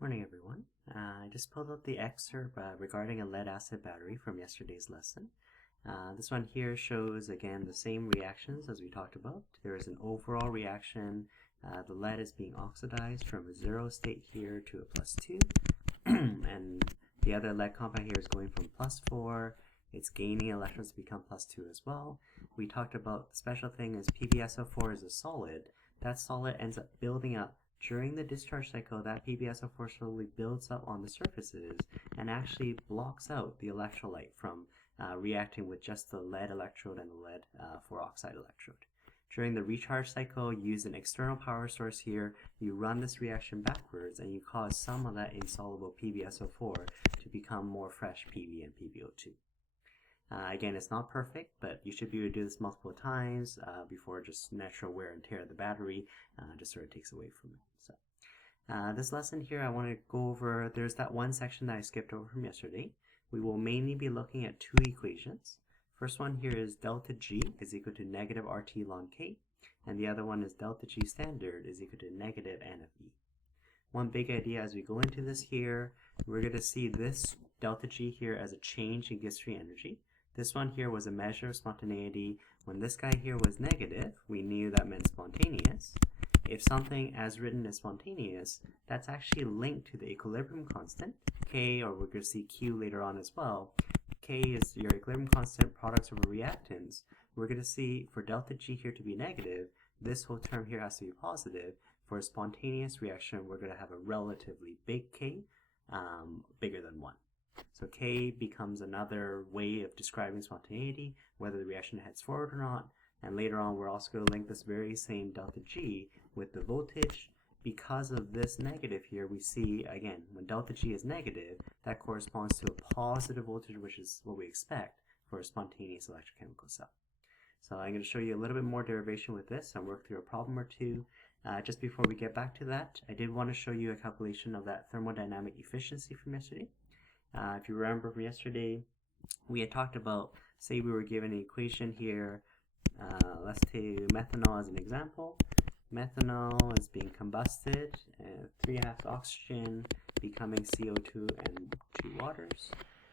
Morning, everyone. I just pulled up the excerpt regarding a lead-acid battery from yesterday's lesson. This one here shows, again, the same reactions as we talked about. There is an overall reaction. The lead is being oxidized from a 0 state here to a +2. And the other lead compound here is going from +4. It's gaining electrons to become +2 as well. We talked about the special thing is PbSO4 is a solid. That solid ends up building up during the discharge cycle. That PbSO4 slowly builds up on the surfaces and actually blocks out the electrolyte from reacting with just the lead electrode and the lead 4 oxide electrode. During the recharge cycle, you use an external power source here. You run this reaction backwards and you cause some of that insoluble PbSO4 to become more fresh Pb and PbO2. Again, it's not perfect, but you should be able to do this multiple times before just natural wear and tear of the battery just sort of takes away from it. So this lesson here, I want to go over, there's that one section that I skipped over from yesterday. We will mainly be looking at two equations. First one here is delta G is equal to negative RT ln K, and the other one is delta G standard is equal to negative N of E. One big idea as we go into this here, we're going to see this delta G here as a change in Gibbs free energy. This one here was a measure of spontaneity. When this guy here was negative, we knew that meant spontaneous. If something as written is spontaneous, that's actually linked to the equilibrium constant, K, or we're going to see Q later on as well. K is your equilibrium constant, products over reactants. We're going to see for delta G here to be negative, this whole term here has to be positive. For a spontaneous reaction, we're going to have a relatively big K, bigger than 1. So K becomes another way of describing spontaneity, whether the reaction heads forward or not. And later on, we're also going to link this very same delta G with the voltage. Because of this negative here, we see, again, when delta G is negative, that corresponds to a positive voltage, which is what we expect for a spontaneous electrochemical cell. So I'm going to show you a little bit more derivation with this and work through a problem or two. Just before we get back to that, I did want to show you a calculation of that thermodynamic efficiency from yesterday. If you remember from yesterday, we had talked about, say we were given an equation here. Let's take methanol as an example. Methanol is being combusted, 3/2 oxygen becoming CO2 and 2 waters.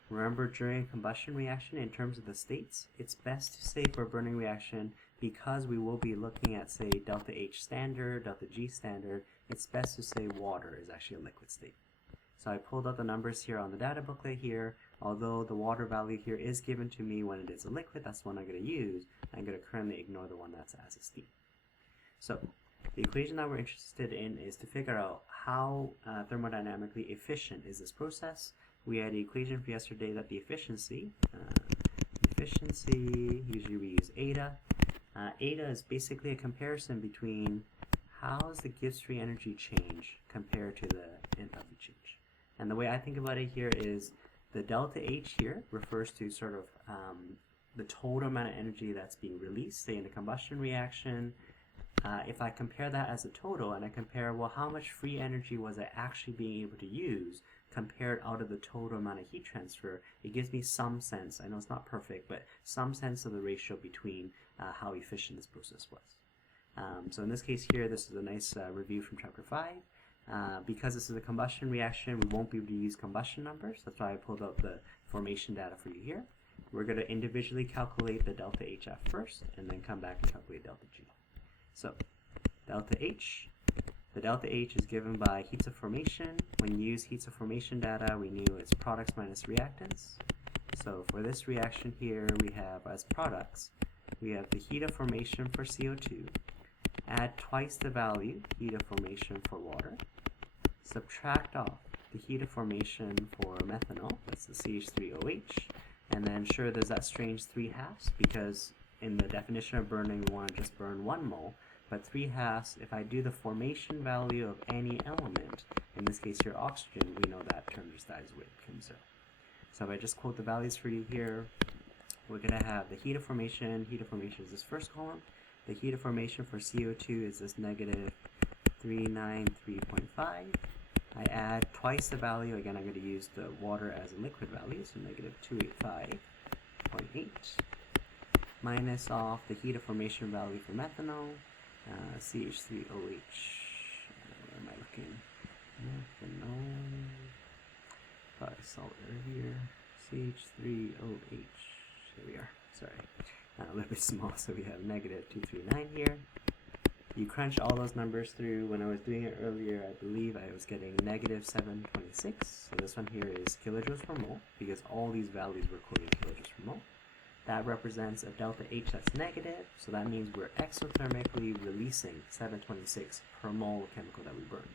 Remember, during a combustion reaction, in terms of the states, it's best to say for a burning reaction, because we will be looking at, say, delta H standard, delta G standard, it's best to say water is actually a liquid state. So I pulled out the numbers here on the data booklet here. Although the water value here is given to me when it is a liquid, that's the one I'm going to use. I'm going to currently ignore the one that's as a steam. So the equation that we're interested in is to figure out how thermodynamically efficient is this process. We had the equation for yesterday that the efficiency, usually we use eta. Eta is basically a comparison between how is the Gibbs free energy change compared to the enthalpy change. And the way I think about it here is the delta H here refers to sort of the total amount of energy that's being released, say in a combustion reaction. If I compare that as a total and I compare, well, how much free energy was I actually being able to use compared out of the total amount of heat transfer, it gives me some sense, I know it's not perfect, but some sense of the ratio between how efficient this process was. So in this case here, this is a nice review from chapter 5. Because this is a combustion reaction, we won't be able to use combustion numbers. That's why I pulled out the formation data for you here. We're going to individually calculate the delta HF first, and then come back and calculate delta G. So, delta H. The delta H is given by heats of formation. When you use heats of formation data, we knew it's products minus reactants. So for this reaction here, we have as products, we have the heat of formation for CO2. Add twice the value, heat of formation for water. Subtract off the heat of formation for methanol, that's the CH3OH, and then sure, there's that strange 3/2, because in the definition of burning, we want to just burn 1 mole, but 3/2, if I do the formation value of any element, in this case here oxygen, we know that term just dies away, it becomes 0. So if I just quote the values for you here, we're going to have the heat of formation is this first column. The heat of formation for CO2 is this negative 393.5. I add twice the value, again I'm going to use the water as a liquid value, so negative 285.8, minus off the heat of formation value for methanol, CH3OH, where am I looking? Methanol, salt earlier. CH3OH. Here we are. Sorry. A little bit small, so we have negative 239 here. You crunch all those numbers through. When I was doing it earlier, I believe I was getting negative 726. So this one here is kilojoules per mole, because all these values were quoted kilojoules per mole. That represents a delta H that's negative, so that means we're exothermically releasing 726 per mole of chemical that we burn.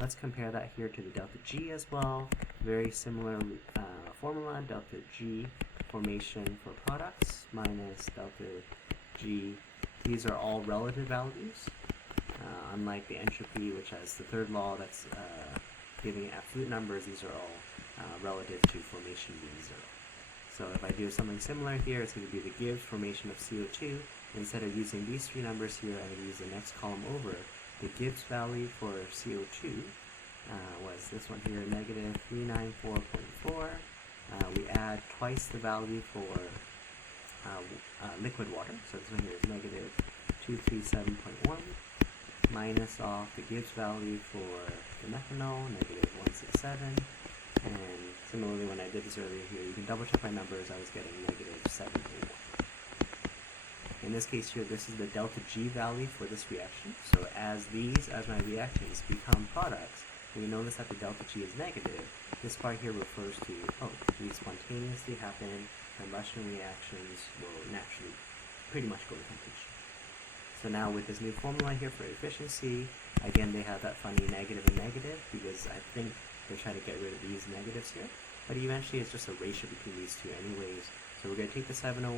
Let's compare that here to the delta G as well. Very similar formula, delta G formation for products minus delta G. These are all relative values, unlike the entropy, which has the third law that's giving absolute numbers. These are all relative to formation being 0. So if I do something similar here, it's going to be the Gibbs formation of CO2. Instead of using these three numbers here, I'm going to use the next column over. The Gibbs value for CO2 was this one here, negative 394.4. We add twice the value for liquid water, so this one here is negative 237.1, minus off the Gibbs value for the methanol, negative 167, and similarly when I did this earlier here, you can double check my numbers, I was getting negative 7.1. In this case here, this is the delta G value for this reaction, so as my reactants become products, we notice that the delta G is negative. This part here refers to, these spontaneously happen, combustion reactions will naturally pretty much go to completion. So now with this new formula here for efficiency, again they have that funny negative and negative because I think they're trying to get rid of these negatives here. But eventually it's just a ratio between these two anyways. So we're going to take the 701,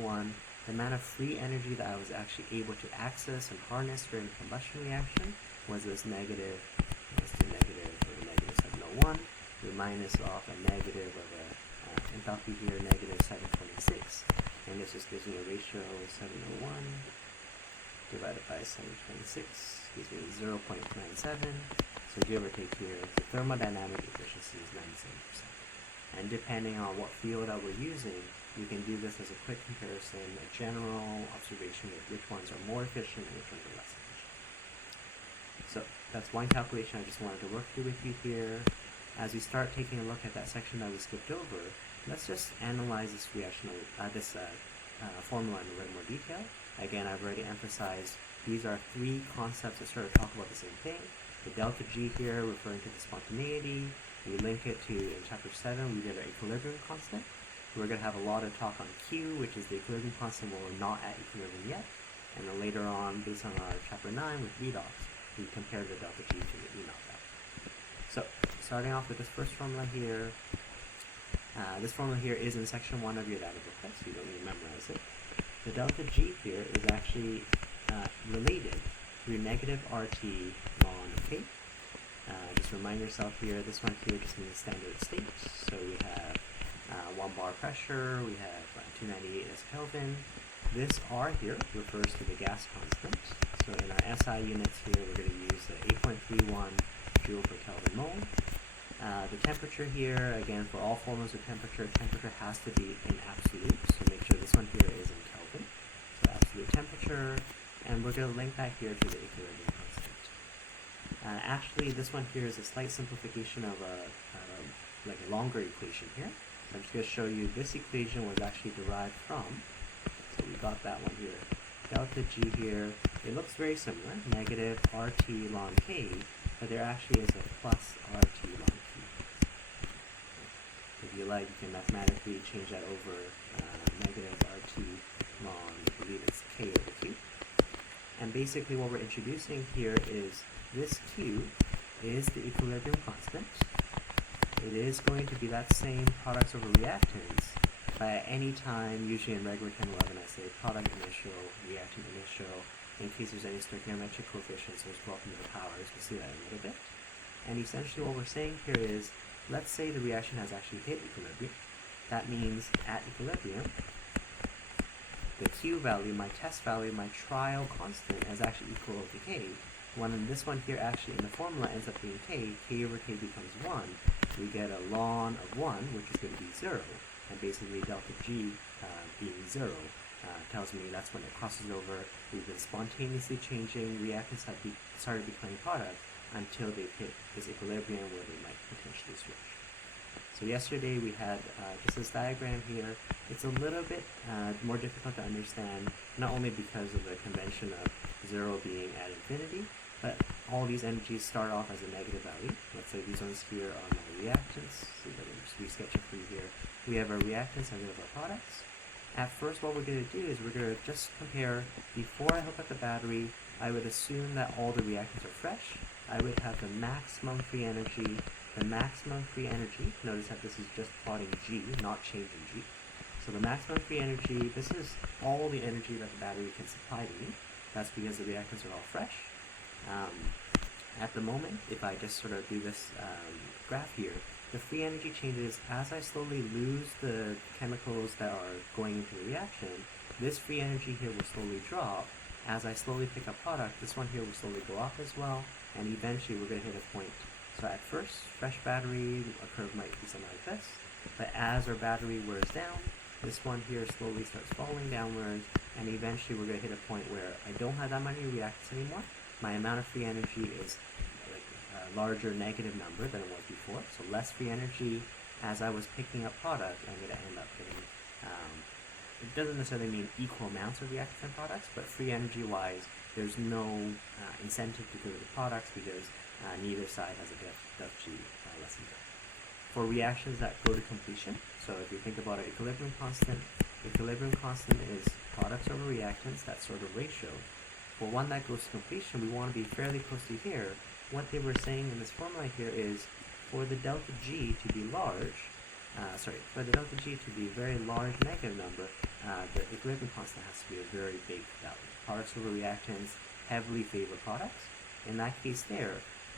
the amount of free energy that I was actually able to access and harness during the combustion reaction was this negative, let's do negative, or the negative 701. We minus off a negative of a enthalpy here, negative 726, and this just gives me a ratio of 701 divided by 726 gives me 0.97. So give or take here, the thermodynamic efficiency is 97%. And depending on what field that we're using, you can do this as a quick comparison, a general observation of which ones are more efficient and which ones are less efficient. So that's one calculation I just wanted to work through with you here. As we start taking a look at that section that we skipped over, let's just analyze this reaction, formula in a little more detail. Again, I've already emphasized these are three concepts that sort of talk about the same thing. The delta G here referring to the spontaneity. We link it to, in chapter 7, we did our equilibrium constant. We're going to have a lot of talk on Q, which is the equilibrium constant when we're not at equilibrium yet. And then later on, based on our chapter 9 with redox, we compare the delta G to the E naught value. So, starting off with this first formula here, this formula here is in section 1 of your data booklet, so you don't need to memorize it. The delta G here is actually related to negative RT ln K. Just remind yourself here, this one here just means standard state. So we have 1 bar pressure, we have 298 S Kelvin. This R here refers to the gas constant. So in our SI units here, we're going to use the 8.31 joule per Kelvin mole. The temperature here, again, for all formulas of temperature has to be in absolute, so make sure this one here is in Kelvin. So absolute temperature, and we're going to link that here to the equilibrium constant. Actually, this one here is a slight simplification of like a longer equation here. So I'm just going to show you this equation was actually derived from, so we got that one here. Delta G here, it looks very similar, negative RT ln K, but there actually is a plus RT ln Q. If you like, you can mathematically change that over negative RT ln, I believe it's K over Q. And basically what we're introducing here is this Q is the equilibrium constant. It is going to be that same products over reactants, but at any time, usually in regular Chem 11, I say product initial, reactant initial, in case there's any stoichiometric coefficients, which go up into the powers. We'll see that in a little bit. And essentially what we're saying here is, let's say the reaction has actually hit equilibrium. That means at equilibrium, the Q value, my test value, my trial constant is actually equal to K. When this one here actually in the formula ends up being K, K over K becomes 1. We get a ln of 1, which is going to be 0. And basically delta G being 0 tells me that's when it crosses over. We've been spontaneously changing, reactants have started becoming product until they've hit this equilibrium where they might potentially switch. So yesterday we had just this diagram here. It's a little bit more difficult to understand, not only because of the convention of 0 being at infinity, but all these energies start off as a negative value. Let's say these ones here are my reactants. So let me just resketch it for you here. We have our reactants and we have our products. At first, what we're going to do is we're going to just compare. Before I hook up the battery, I would assume that all the reactants are fresh. I would have the maximum free energy. The maximum free energy, notice that this is just plotting G, not changing G. So the maximum free energy, this is all the energy that the battery can supply to me. That's because the reactants are all fresh. At the moment, if I just sort of do this graph here, the free energy changes as I slowly lose the chemicals that are going into the reaction. This free energy here will slowly drop. As I slowly pick up product, this one here will slowly go up as well, and eventually we're going to hit a point. So at first, fresh battery, a curve might be something like this, but as our battery wears down, this one here slowly starts falling downwards, and eventually we're going to hit a point where I don't have that many reactants anymore. My amount of free energy is like a larger negative number than it was before, so less free energy. As I was picking up product, I'm going to end up getting, it doesn't necessarily mean equal amounts of reactants and products, but free energy wise, there's no incentive to go to the products because neither side has a def G less than 0. For reactions that go to completion, so if you think about an equilibrium constant is products over reactants, that sort of ratio. For one that goes to completion, we want to be fairly close to here. What they were saying in this formula here is for the delta G to be large, for the delta G to be a very large negative number, the equilibrium constant has to be a very big value. Products over reactants heavily favor products. In that case there,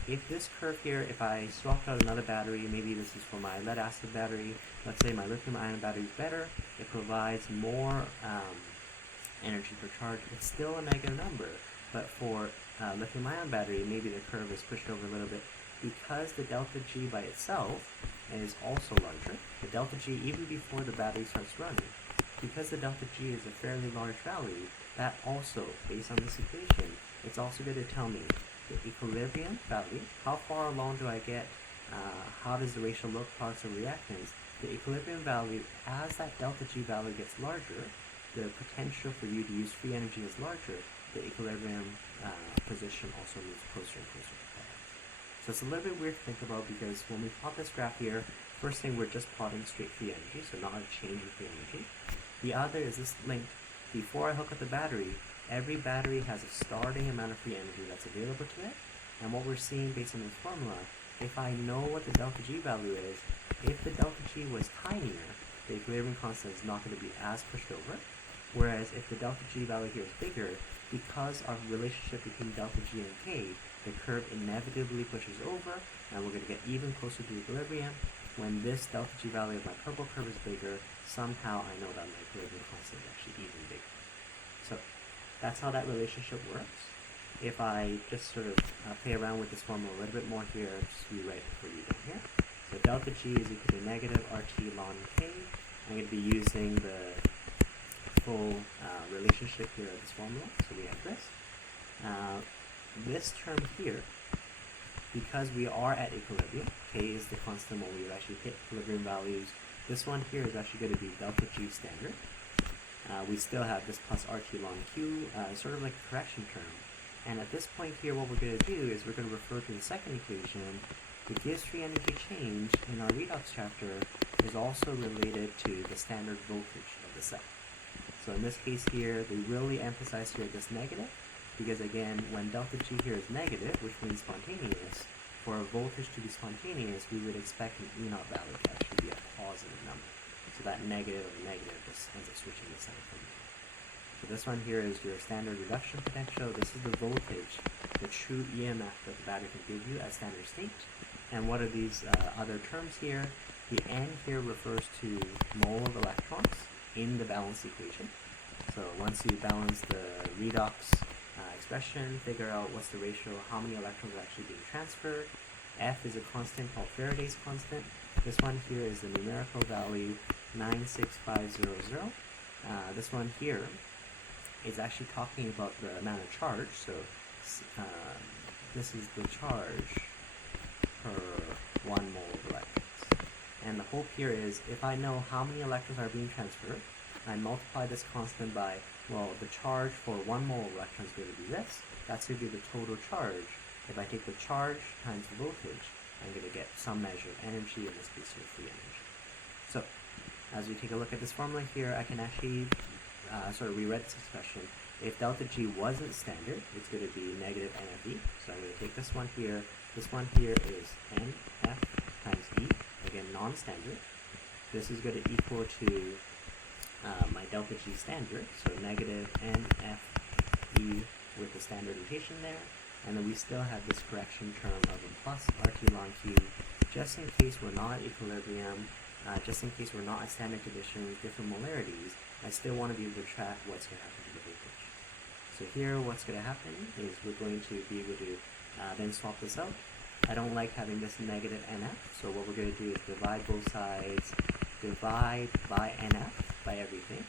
if this curve here, if I swapped out another battery, maybe this is for my lead acid battery, let's say my lithium ion battery is better, it provides more energy per charge, it's still a negative number, but for lithium ion battery, maybe the curve is pushed over a little bit because the delta G by itself is also larger. The delta G, even before the battery starts running, because the delta G is a fairly large value, that also, based on this equation, it's also going to tell me the equilibrium value, how far along do I get, how does the ratio look, products or reactants. The equilibrium value, as that delta G value gets larger, the potential for you to use free energy is larger, the equilibrium position also moves closer and closer to products. So it's a little bit weird to think about because when we plot this graph here, first thing we're just plotting straight free energy, so not a change in free energy. The other is this link. Before I hook up the battery, every battery has a starting amount of free energy that's available to it, and what we're seeing based on this formula, if I know what the delta G value is, if the delta G was tinier, the equilibrium constant is not going to be as pushed over, whereas if the delta G value here is bigger, because of the relationship between delta G and K, the curve inevitably pushes over, and we're going to get even closer to equilibrium. When this delta G value of my purple curve is bigger, somehow I know that my equilibrium constant is actually even bigger. So that's how that relationship works. If I just sort of play around with this formula a little bit more here, I'll just rewrite it for you down here. So delta G is equal to negative RT ln K. I'm going to be using the full relationship here of this formula. So we have this. This term here, because we are at equilibrium, K is the constant when we actually hit equilibrium values. This one here is actually going to be delta G standard. We still have this plus RT ln Q, sort of like a correction term. And at this point here, what we're going to do is we're going to refer to the second equation. The Gibbs free energy change in our redox chapter is also related to the standard voltage of the cell. So in this case here, they really emphasize here this negative, because again, when delta G here is negative, which means spontaneous, for a voltage to be spontaneous, we would expect an E0 value to actually be a positive number. So that negative or negative just ends up switching the sign from there. So this one here is your standard reduction potential. This is the voltage, the true EMF that the battery can give you at standard state. And what are these other terms here? The N here refers to mole of electrons in the balance equation. So once you balance the redox expression, figure out what's the ratio, how many electrons are actually being transferred. F is a constant called Faraday's constant. This one here is the numerical value 96500. This one here is actually talking about the amount of charge. So this is the charge per 1 mole of electrons. And the hope here is, if I know how many electrons are being transferred, I multiply this constant by, well, the charge for 1 mole of electron is going to be this. That's going to be the total charge. If I take the charge times the voltage, I'm going to get some measure of energy, in this case here, free energy. So, as we take a look at this formula here, I can actually sort of rewrite this expression. If delta G wasn't standard, it's going to be negative NFE. So I'm going to take this one here. This one here is NF times E, again non-standard. This is going to equal to my delta G standard, so negative NFE with the standard notation there. And then we still have this correction term of a plus RT ln Q, just in case we're not at equilibrium, just in case we're not at standard conditions, different molarities. I still want to be able to track what's going to happen to the voltage. So here what's going to happen is we're going to be able to then swap this out. I don't like having this negative NF, so what we're going to do is divide both sides, divide by NF, by everything,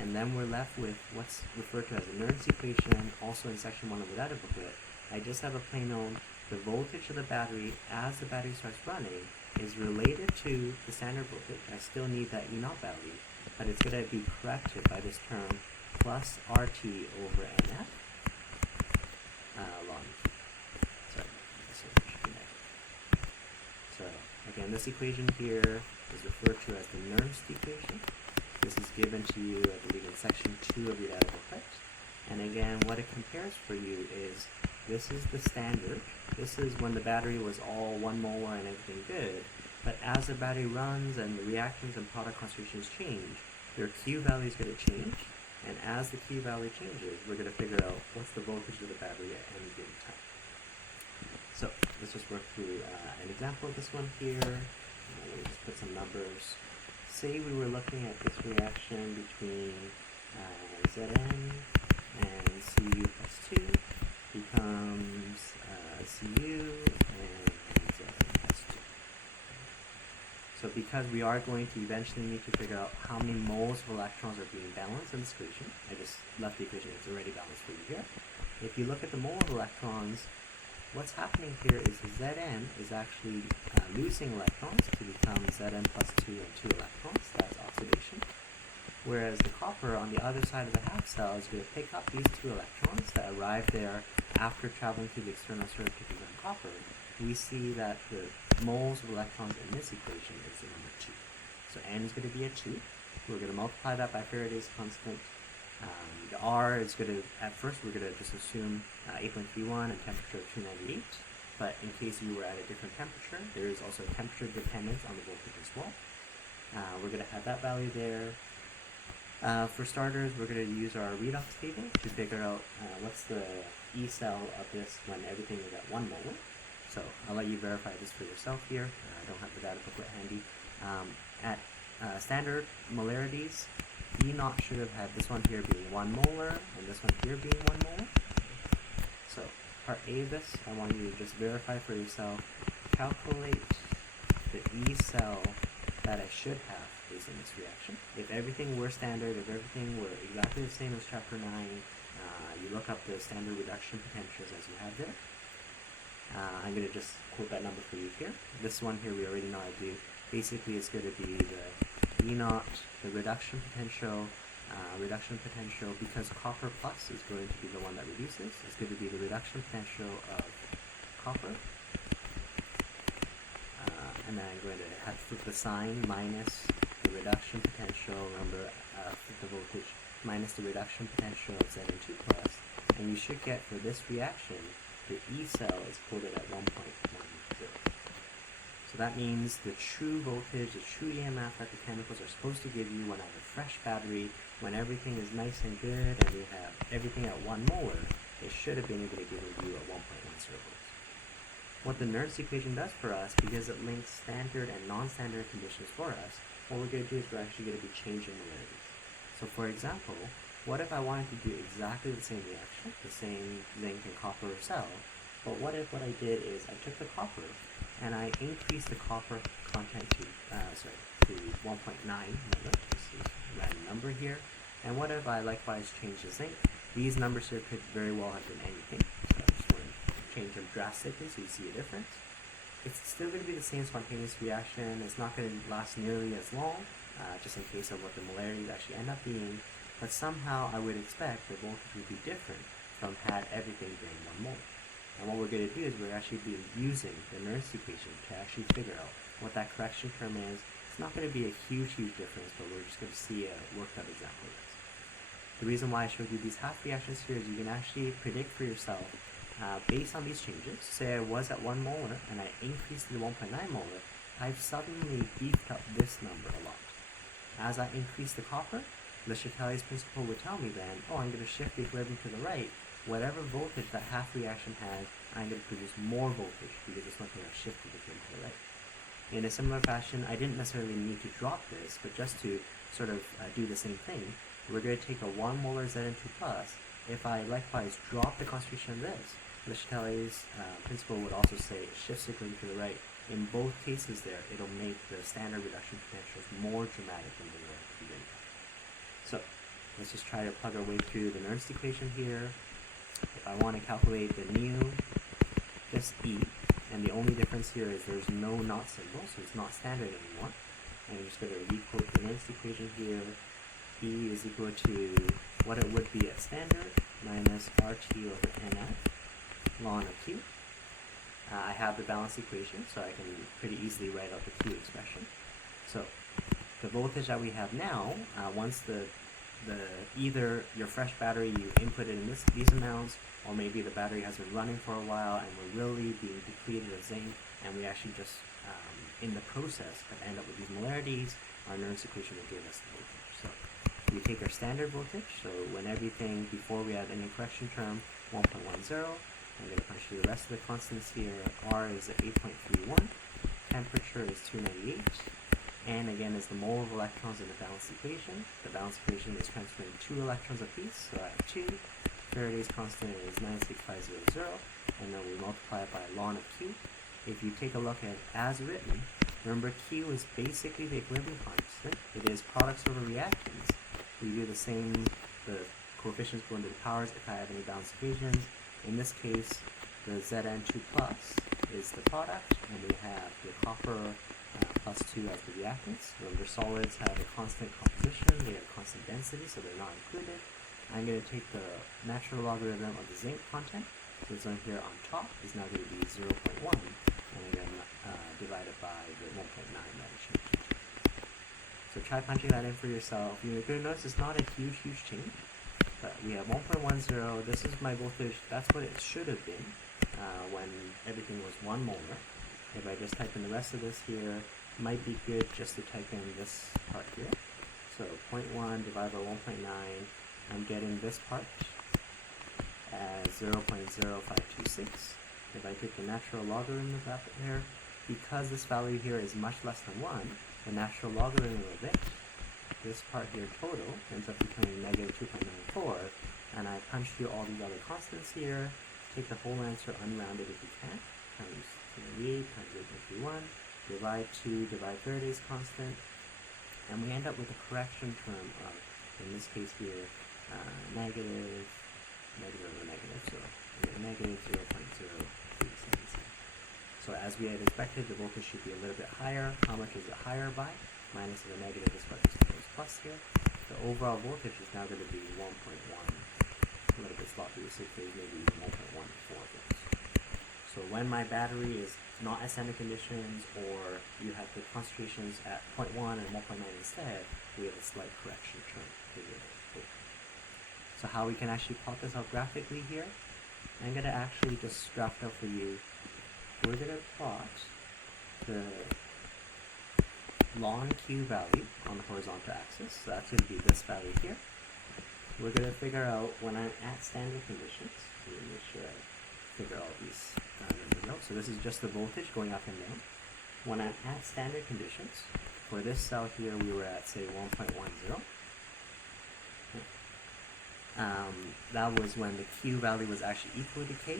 and then we're left with what's referred to as the Nernst equation, also in section 1 of the data booklet. I just have a plain old, the voltage of the battery as the battery starts running is related to the standard voltage. I still need that E0 value, but it's going to be corrected by this term plus RT over NF ln Q. Sorry, this one should be negative. So again, this equation here is referred to as the Nernst equation. This is given to you, I believe, in section 2 of your data booklet. And again, what it compares for you is, this is the standard. This is when the battery was all 1 molar and everything good. But as the battery runs and the reactions and product concentrations change, their Q value is going to change. And as the Q value changes, we're going to figure out what's the voltage of the battery at any given time. So let's just work through an example of this one here. Let me just put some numbers. Say we were looking at this reaction between Zn and Cu plus 2 becomes Cu and Zn plus 2. So because we are going to eventually need to figure out how many moles of electrons are being balanced in this equation, I just left the equation, it's already balanced for you here. If you look at the mole of electrons, what's happening here is Zn is actually losing electrons to become Zn plus 2 and 2 electrons. That's oxidation. Whereas the copper on the other side of the half cell is going to pick up these 2 electrons that arrive there after traveling through the external circuit to become copper. We see that the moles of electrons in this equation is the number 2. So N is going to be a 2. We're going to multiply that by Faraday's constant. The R is going to, at first we're going to just assume 8.31 and temperature of 298, but in case you were at a different temperature, there is also temperature dependence on the voltage as well. We're going to have that value there. For starters, we're going to use our redox table to figure out what's the E cell of this when everything is at 1 molar. So I'll let you verify this for yourself here. I don't have the data booklet handy. At standard molarities, E0 should have had this one here being 1 molar and this one here being 1 molar. So part A of this, I want you to just verify for yourself. Calculate the E cell that I should have is in this reaction. If everything were standard, if everything were exactly the same as chapter 9, you look up the standard reduction potentials as you have there. I'm going to just quote that number for you here. This one here we already know how to do. Basically it's going to be the E0, the reduction potential, because copper plus is going to be the one that reduces. It's going to be the reduction potential of copper. And then I'm going to have to flip the sign minus the reduction potential, remember, flip the voltage, minus the reduction potential of Zn2 plus. And you should get, for this reaction, the E cell is quoted at 1.10. So that means the true voltage, the true EMF that the chemicals are supposed to give you when I have a fresh battery, when everything is nice and good and we have everything at 1 molar, it should have been able to give you at 1.10 volts. What the Nernst equation does for us, because it links standard and non-standard conditions for us, what we're going to do is we're actually going to be changing molarities. So for example, what if I wanted to do exactly the same reaction, the same zinc and copper cell, but what if what I did is I took the copper and I increased the copper content to 1.9, remember, this is a random number here, and what if I likewise change the zinc? These numbers here could very well have been anything, so I just want to change them drastically so you see a difference. it's still going to be the same spontaneous reaction. It's not going to last nearly as long, just in case of what the molarities actually end up being. But somehow I would expect the voltage would be different from had everything been 1 mole. And what we're going to do is we're actually be using the Nernst equation to actually figure out what that correction term is. It's not going to be a huge difference, but we're just going to see a worked out example of this. The reason why I showed you these half reactions here is you can actually predict for yourself based on these changes. Say I was at 1 molar and I increased to 1.9 molar, I've suddenly beefed up this number a lot. As I increase the copper, Le Chatelier's principle would tell me then, oh, I'm going to shift the equilibrium to the right. Whatever voltage that half reaction has, I'm going to produce more voltage because it's not going to shift the equilibrium to the right. In a similar fashion, I didn't necessarily need to drop this, but just to sort of do the same thing, we're going to take a 1 molar Zn2+. If I likewise drop the concentration of this, Le Chatelier's principle would also say it shifts the equilibrium to the right. In both cases there, it'll make the standard reduction potentials more dramatic than they were at the beginning. So let's just try to plug our way through the Nernst equation here. If I want to calculate the nu, just E, and the only difference here is there's no not symbol, so it's not standard anymore. And I'm just going to re-quote the Nernst equation here. E is equal to what it would be at standard minus RT over NF ln of Q. I have the balance equation, so I can pretty easily write out the Q expression. So the voltage that we have now, once either your fresh battery, you input it in these amounts, or maybe the battery has been running for a while and we're really being depleted of zinc, and we actually just, in the process, end up with these molarities, our Nernst equation will give us the voltage. So we take our standard voltage, so when everything, before we have any correction term, 1.10, I'm going to punch through the rest of the constants here. R is at 8.31, temperature is 298, and again is the mole of electrons in the balance equation. The balance equation is transferring 2 electrons apiece, so I have 2. Faraday's constant is 96500, and then we multiply it by ln of Q. If you take a look at as written, remember Q is basically the equilibrium constant. It is products over reactants. We do the same, the coefficients go into the powers if I have any balance equations. In this case, the Zn2+ is the product, and we have the copper plus 2 as the reactants. Remember, solids have a constant composition, they have constant density, so they're not included. I'm going to take the natural logarithm of the zinc content, so this one here on top is now going to be 0.1, and I'm going to divide it by the 1.9 that I changed it to. So try punching that in for yourself. You're going to notice it's not a huge change. But we have 1.10, this is my voltage, that's what it should have been when everything was 1 molar. If I just type in the rest of this here, it might be good just to type in this part here. So 0.1 divided by 1.9, I'm getting this part as 0.0526. If I take the natural logarithm of that there, because this value here is much less than 1, the natural logarithm of it, this part here total ends up becoming negative 2.94, and I punch through all these other constants here, take the whole answer unrounded if you can, times 298 times 8.31, divide 2, divide Faraday's constant, and we end up with a correction term of, in this case here, negative, so we have negative 0.0377. So as we had expected, the voltage should be a little bit higher. How much is it higher by? Minus of the negative is what is plus here. The overall voltage is now going to be 1.1. A little bit sloppy, so maybe 1.14 volts. So when my battery is not at standard conditions, or you have the concentrations at 0.1 and 1.9 instead, we have a slight correction term to the voltage. So how we can actually plot this out graphically here, I'm going to actually just graph out for you. We're going to plot the ln Q value on the horizontal axis, so that's going to be this value here. We're going to figure out when I'm at standard conditions, so let me make sure I figure all these numbers out. So this is just the voltage going up and down. When I'm at standard conditions, for this cell here we were at say 1.10. That was when the Q value was actually equal to K.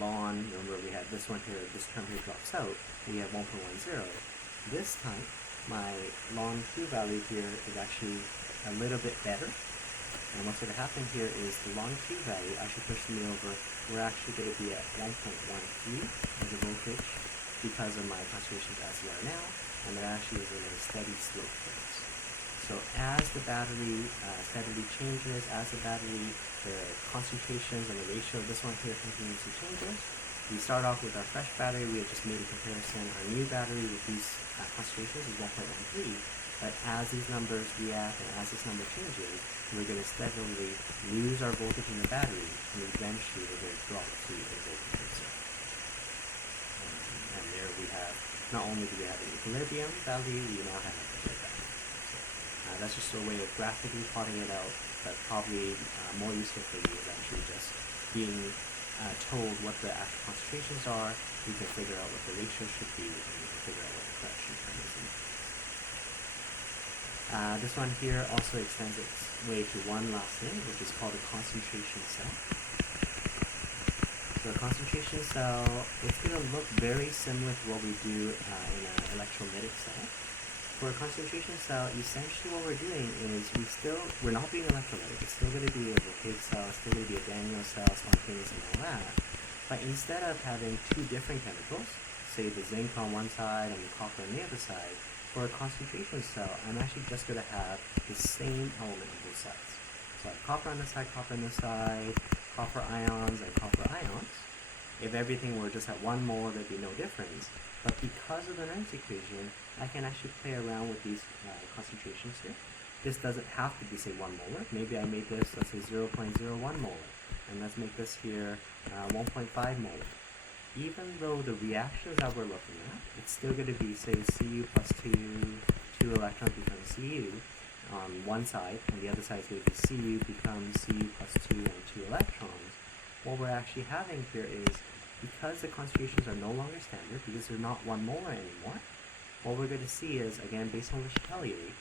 Ln, remember we had this one here, this term here drops out, we have 1.10. This time, my ln Q value here is actually a little bit better. And what's going to happen here is the ln Q value actually pushes me over. We're actually going to be at 1.13 as a voltage because of my concentrations as they are now, and that actually is in a steady slope phase. So as the battery steadily changes, as the battery, the concentrations and the ratio of this one here continuously changes, we start off with our fresh battery. We have just made a comparison. Our new battery with these concentrations is 1.13, but as these numbers react and as this number changes, we're going to steadily lose our voltage in the battery, and eventually we're going to drop to a voltage sensor. And there we have, not only do we have an equilibrium value, we now have a dead value. That's just a way of graphically plotting it out, but probably more useful for you is actually just being told what the actual concentrations are. We can figure out what the ratio should be, and we can figure out what the correction term is. This one here also extends its way to one last thing, which is called a concentration cell. So a concentration cell, it's going to look very similar to what we do in an electrolytic cell. For a concentration cell, essentially what we're doing is we're not being electrolytic. It's still going to be a voltaic cell, it's still going to be a Daniell cell, spontaneous and all that. But instead of having two different chemicals, say the zinc on one side and the copper on the other side, for a concentration cell, I'm actually just going to have the same element on both sides. So I have copper on this side, copper on this side, copper ions and copper ions. If everything were just at 1 mole, there'd be no difference. But because of the Nernst equation, I can actually play around with these concentrations here. This doesn't have to be, say, 1 molar. Maybe I made this, let's say, 0.01 molar. And let's make this here 1.5 molar. Even though the reactions that we're looking at, it's still going to be, say, Cu plus 2 electrons becomes Cu on one side, and the other side is going to be Cu becomes Cu plus 2 and 2 electrons. What we're actually having here is, because the concentrations are no longer standard, because they're not 1 molar anymore, what we're going to see is, again, based on Le Chatelier,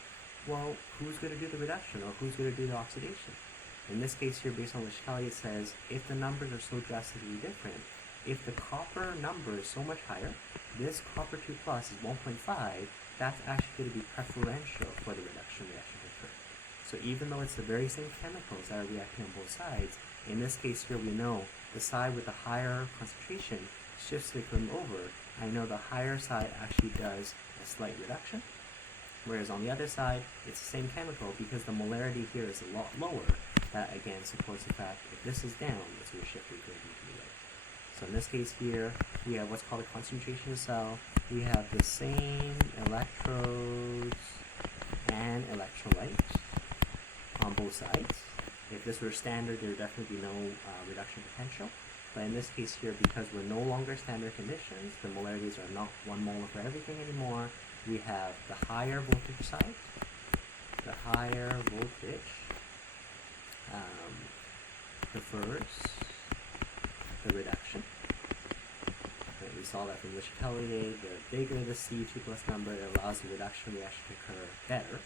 well, who's going to do the reduction, or who's going to do the oxidation? In this case here, based on Le Chatelier, it says, if the numbers are so drastically different, if the copper number is so much higher, this copper 2 plus is 1.5, that's actually going to be preferential for the reduction reaction to occur. So even though it's the very same chemicals that are reacting on both sides, in this case here we know the side with the higher concentration shifts the equilibrium over. I know the higher side actually does a slight reduction, whereas on the other side it's the same chemical because the molarity here is a lot lower. That again supports the fact if this is down, it's going to shift the equilibrium to the right. So in this case here, we have what's called a concentration cell. We have the same electrodes and electrolytes on both sides. If this were standard, there would definitely be no reduction potential. But in this case here, because we're no longer standard conditions, the molarities are not 1 molar for everything anymore, we have the higher voltage side, the higher voltage prefers the reduction. And we saw that from Le Chatelier, the bigger the C2 plus number, it allows the reduction reaction to occur better.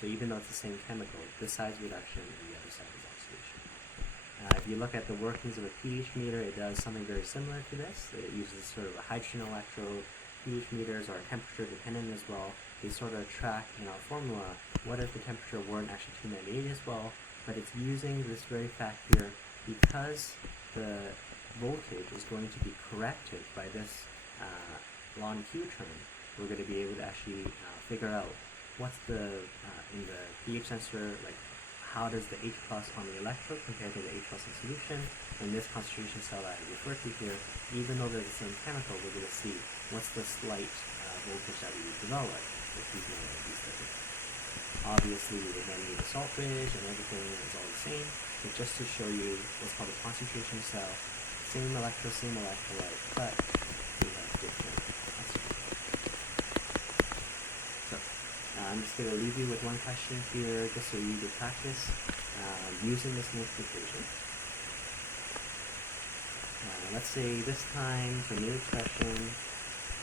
So even though it's the same chemical, this side's reduction and the other side is oxidation. If you look at the workings of a pH meter, it does something very similar to this. It uses sort of a hydrogen electrode. pH meters are temperature dependent as well. They sort of track in our formula what if the temperature weren't actually 298 as well, but it's using this very fact here because the voltage is going to be corrected by this ln Q term. We're going to be able to actually figure out what's the in the pH sensor, like how does the H plus on the electrode compare to the H plus in solution. In this concentration cell that I referred to here, even though they're the same chemical, we're going to see what's the slight voltage that we would develop if these molarities differ. Obviously, we're going to need a salt bridge and everything is all the same, but just to show you what's called a concentration cell, same electrode, same electrolyte, but we have different concentrations. So, I'm just going to leave you with one question here, just so you can practice using this Nernst equation. Let's say this time, for new expression,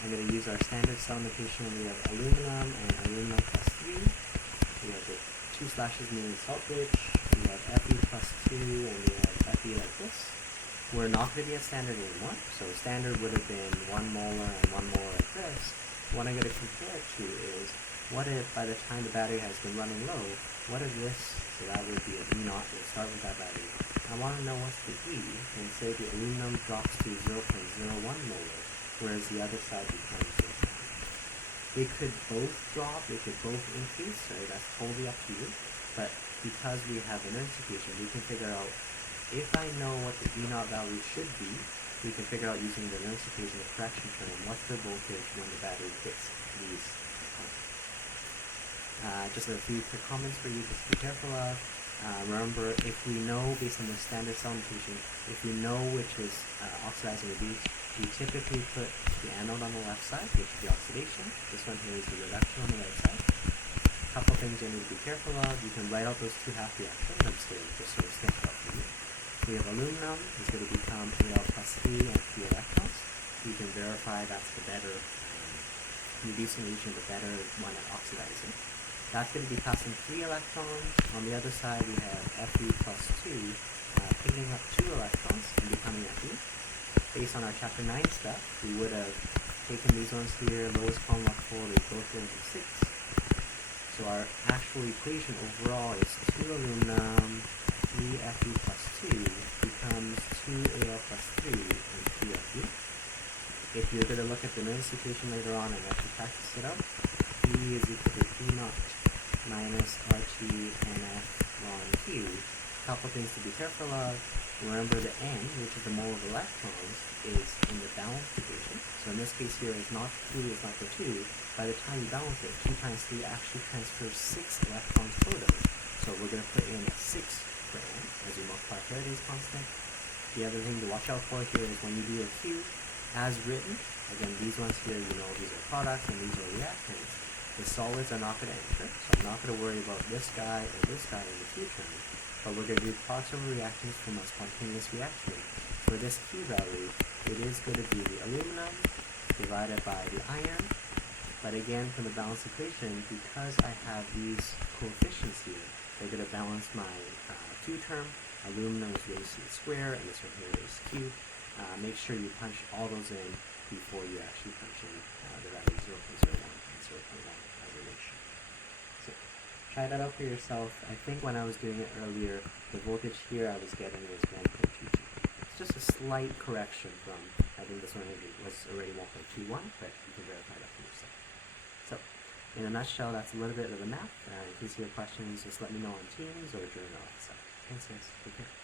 I'm going to use our standard cell notation when we have aluminum and aluminum plus 3. We have the 2 slashes meaning salt bridge. We have Fe plus 2 and we have Fe like this. We're not going to be at standard anymore. So standard would have been 1 molar and 1 molar like this. What I'm going to compare it to is, what if by the time the battery has been running low, what if this, so that would be a E0, we'll start with that battery. I want to know what's the E, and say the aluminum drops to 0.01 molar. whereas the other side becomes this. They could both drop, they could both increase, right? That's totally up to you. But because we have a Nernst equation, we can figure out, if I know what the E0 value should be, we can figure out using the Nernst equation, the correction term, what's the voltage when the battery hits these points. Just a few quick comments for you just to be careful of. Remember, if we know, based on the standard cell notation, if we know which is oxidize and reduce, we typically put the anode on the left side, which is the oxidation. This one here is the reduction on the right side. A couple things you need to be careful of. You can write out those two half reactions. I'm just going to sort of sketch it out for you. We have aluminum is going to become Al plus 3 and 3 electrons. You can verify that's the better reducing agent, the better one at oxidizing. That's going to be passing 3 electrons. On the other side, we have Fe plus 2 picking up 2 electrons and becoming Fe. Based on our chapter 9 stuff, we would have taken these ones here, lowest common multiple, they both go into 6. So our actual equation overall is 2 aluminum, 3 Fe plus 2 becomes 2 Al plus 3 and 3 Fe. If you're going to look at the Nernst equation later on and actually practice it out, E is equal to P0 minus RT NF ln Q. Couple things to be careful of. Remember the N, which is the mole of electrons, is in the balanced equation. So in this case here, it's not 3, it's not the 2. By the time you balance it, 2 times 3 actually transfers 6 electrons totally. So we're going to put in 6 per N as we multiply Faraday's constant. The other thing to watch out for here is when you do a Q, as written, again, these ones here, you know, these are products and these are reactants. The solids are not going to enter, so I'm not going to worry about this guy or this guy in the future. But we're going to do products over reactants from a spontaneous reaction. For this Q value, it is going to be the aluminum divided by the iron. But again, from the balanced equation, because I have these coefficients here, they're going to balance my Q term. Aluminum is raised to the square, and this one here is Q. Make sure you punch all those in before you actually punch in the value 0.01 and 0.1 as a ratio. So try that out for yourself. I think when I was doing it earlier, the voltage here I was getting was 1.22. It's just a slight correction from, I think this one was already 1.21, but you can verify that for yourself. So in a nutshell, that's a little bit of the math. In case you have questions, just let me know on Teams or during the office. Thanks guys. Take care.